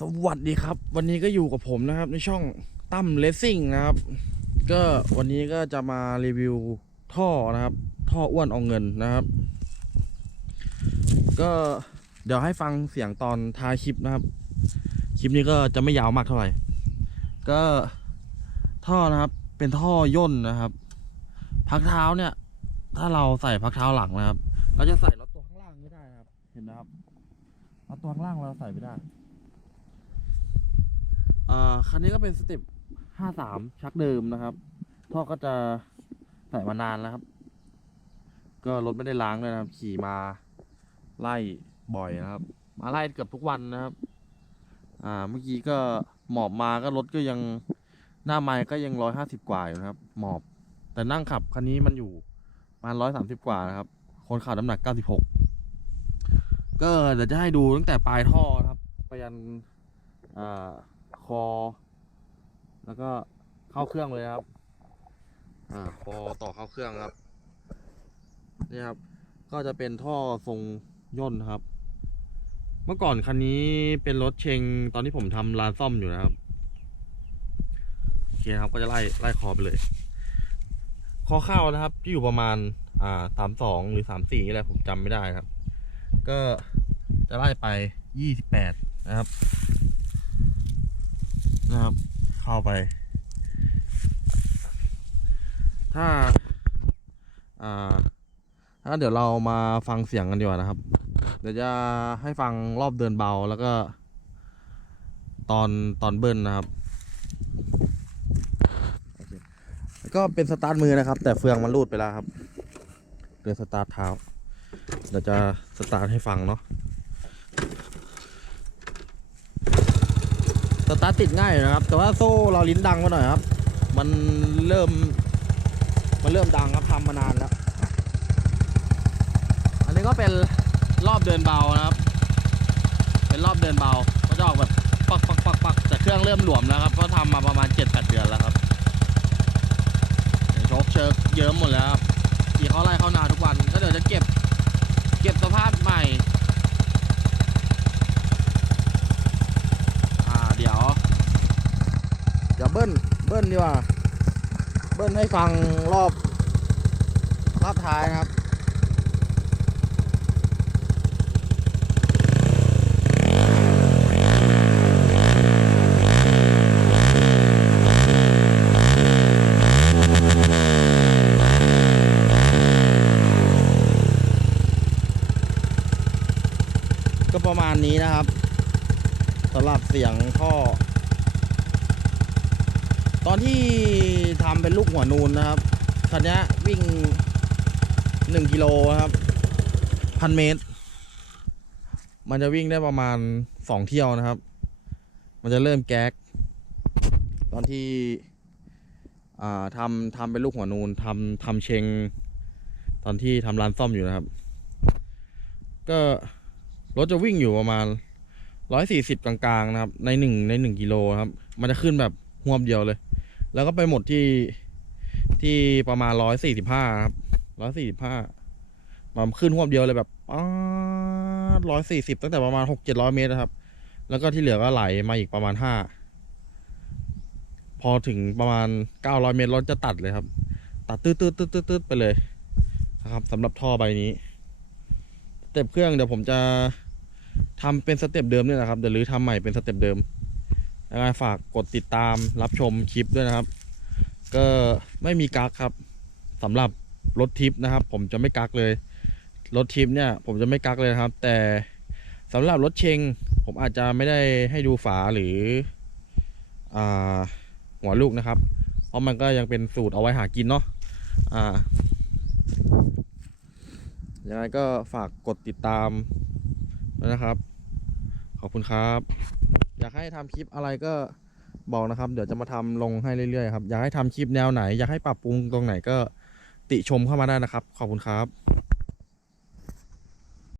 สวัสดีครับ วันนี้ก็อยู่กับผมนะครับ ในช่องตั้มเลสซิ่งนะครับ ก็วันนี้ก็จะมารีวิวท่อนะครับ ท่ออ้วนเอาเงินนะครับ ก็เดี๋ยวให้ฟังเสียงตอนท้ายคลิปนะครับ คลิปนี้ก็จะไม่ยาวมากเท่าไหร่ ก็ท่อนะครับ เป็นท่อย่นนะครับ พักเท้าเนี่ย ถ้าเราใส่พักเท้าหลังนะครับ เราจะใส่รถตัวข้างล่างไม่ได้นะครับ เห็นนะครับรถตัวข้างล่างเราใส่ไม่ได้ อ่อคันนี้ก็เป็นสเต็ปห้าสามชักเดิมนะครับ ท่อก็จะใส่มานานแล้วครับ ก็รถไม่ได้ล้างเลยนะครับ ขี่มาไล่บ่อยนะครับ มาไล่เกือบทุกวันนะครับ อ่า เมื่อกี้ก็หมอบมาก็รถก็ยังหน้าไม้ก็ยังร้อยห้าสิบกว่าอยู่นะครับ หมอบ แต่นั่งขับคันนี้มันอยู่ประมาร้อยสามสิบกว่านะครับ คนขับน้ำหนักเก้าสิบหกก็เดี๋ยวจะให้ดูตั้งแต่ปลายท่อนะครับ ไปยันอ่า คอ แล้วก็เข้าเครื่องเลยครับ อ่าคอต่อเข้าเครื่องครับ นี่ครับ ก็จะเป็นท่อทรงย่นครับ เมื่อก่อนคันนี้เป็นรถเชงตอนที่ผมทำร้านซ่อมอยู่นะครับ โอเคครับ ก็จะไล่ไล่คอไปเลย คอเข้านะครับที่อยู่ประมาณ อ่าสามสองหรือสามสี่อะไรผมจำไม่ได้ครับ ก็จะไล่ไปยี่สิบแปดนะครับ นะครับ เข้าไป ถ้า อ่าถ้าเดี๋ยวเรามาฟังเสียงกันดีกว่านะครับ เดี๋ยวจะให้ฟังรอบเดินเบาแล้วก็ ตอนตอนเบิ้ลนะครับก็เป็นสตาร์ทมือนะครับ แต่เฟืองมันรูดไปแล้วครับเดินสตาร์ทเท้าเดี๋ยวจะสตาร์ทให้ฟังเนาะ สตาร์ทติดง่ายนะครับ แต่ว่าโซ่เราลิ้นดังไปหน่อยครับ มันเริ่ม มันเริ่มดังครับทำมานานแล้ว อันนี้ก็เป็นรอบเดินเบานะครับ เป็นรอบเดินเบา ก็จะออกแบบปักปักปักปักแต่เครื่องเริ่มหลวมแล้วครับก็ทำมาประมาณเจ็ดแปดเดือนแล้วครับโชคเชิกเยิ้มหมดแล้วครับขี่เขาไล่เขานาทุกวัน ก็เดี๋ยวจะเก็บ เก็บสภาพใหม่ อ่าเดี๋ยว เบิ้ลเบิ้ลดีกว่าเบิ้ลให้ฟังรอบรอบท้ายนะครับก็ประมาณนี้นะครับสำหรับเสียงท่อ ตอนที่ทำเป็นลูกหัวนูนนะครับคันนี้วิ่งหนึ่งกิโลครับพันเมตร มันจะวิ่งได้ประมาณสองเที่ยวนะครับ มันจะเริ่มแก๊ก ตอนที่อ่าทำทำเป็นลูกหัวนูนทำทำเชง ตอนที่ทำร้านซ่อมอยู่นะครับ ก็รถจะวิ่งอยู่ประมาณร้อยสี่สิบกลางๆนะครับ ในหนึ่งในหนึ่งกิโลครับ มันจะขึ้นแบบหวบเดียวเลย แล้วก็ไปหมดที่ที่ประมาณร้อยสี่สิบห้าครับร้อยสี่สิบห้ามันขึ้นหวบเดียวเลยแบบร้อยสี่สิบตั้งแต่ประมาณหกเจ็ดร้อยเมตรนะครับ แล้วก็ที่เหลือก็ไหลมาอีกประมาณห้าพอถึงประมาณเก้าร้อยเมตรรถจะตัดเลยครับ ตัดตืดตืดตืดตืดตืดไปเลยนะครับสำหรับท่อใบนี้สเต็ปเครื่องเดี๋ยวผมจะทำเป็นสเต็ปเดิมเนี่ยนะครับเดี๋ยวหรือทำใหม่เป็นสเต็ปเดิม ยังไงฝากกดติดตามรับชมคลิปด้วยนะครับ ก็ไม่มีกักครับสำหรับรถทิปนะครับ ผมจะไม่กักเลย รถทิปเนี่ย ผมจะไม่กักเลยนะครับ แต่สำหรับรถเชง ผมอาจจะไม่ได้ให้ดูฝาหรืออ่าหัวลูกนะครับ เพราะมันก็ยังเป็นสูตรเอาไว้หากินเนาะอ่ายังไงก็ฝากกดติดตามนะครับ ขอบคุณครับากให้ทำคลิปอะไรก็บอกนะครับ เดี๋ยวจะมาทำลงให้เรื่อยๆครับ อยากให้ทำคลิปแนวไหน อยากให้ปรับปรุงตรงไหนก็ติชมเข้ามาได้นะครับ ขอบคุณครับ